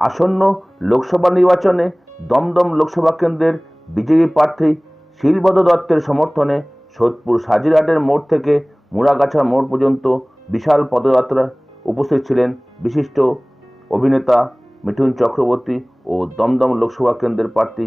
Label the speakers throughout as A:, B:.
A: আসন্ন লোকসভা নির্বাচনে দমদম লোকসভা কেন্দ্রের বিজেপি প্রার্থী শিলবদ দত্তের সমর্থনে সোদপুর সাজিরহাটের মোড় থেকে মুড়াগাছা মোড় পর্যন্ত বিশাল পদযাত্রা উপস্থিত ছিলেন বিশিষ্ট অভিনেতা মিঠুন চক্রবর্তী ও দমদম লোকসভা কেন্দ্রের প্রার্থী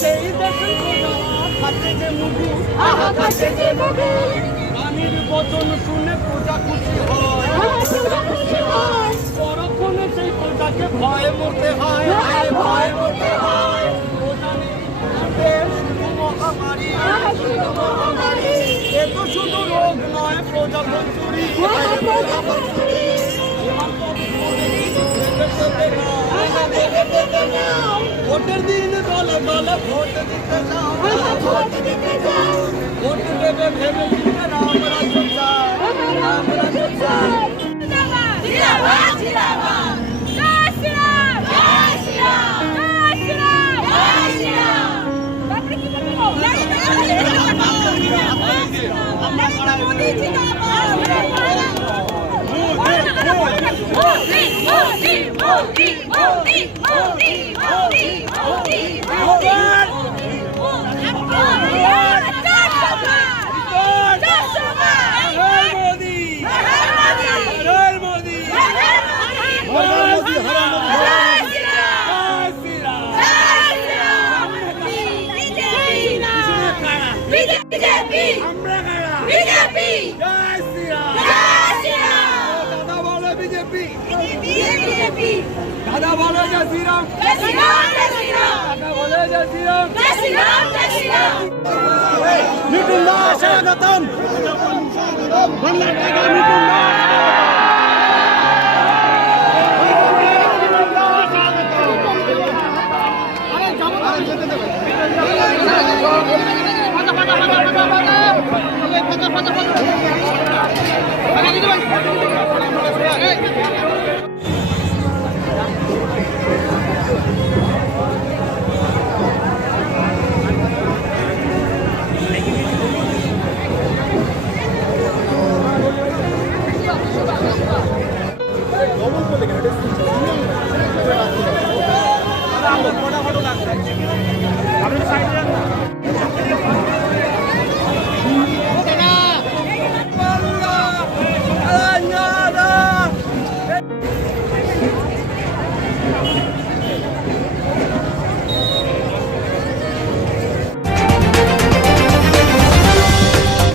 B: সেই দেখুন যে মুগু যে শুনে পূজা খুশি হয় পরক্ষণে সেই প্রজাকে ভয় মরতে হয় ভয় মরতে শুধু রোগ নয় প্রজা ভোটের দিন দলে দলে ভোট দিতে যাও। ভোট দেবে ভেবে চিন্তে রাম রাজ্য চায় রাম রাজ্য চায়
C: জিন্দাবাদ। বিজেপি!
B: জয় শ্রীরাম
C: জয় শ্রীরাম
B: দাদা বলে বিজেপি!
C: বিজেপি
B: দাদা বলে জয় শ্রীরাম
C: জয় শ্রীরাম জয় শ্রীরাম
B: দাদা বলে জয় শ্রীরাম
C: জয় শ্রীরাম জয় শ্রীরাম
B: মিঠুন দাস স্বাগতম! বাংলা টাইগার মিঠুন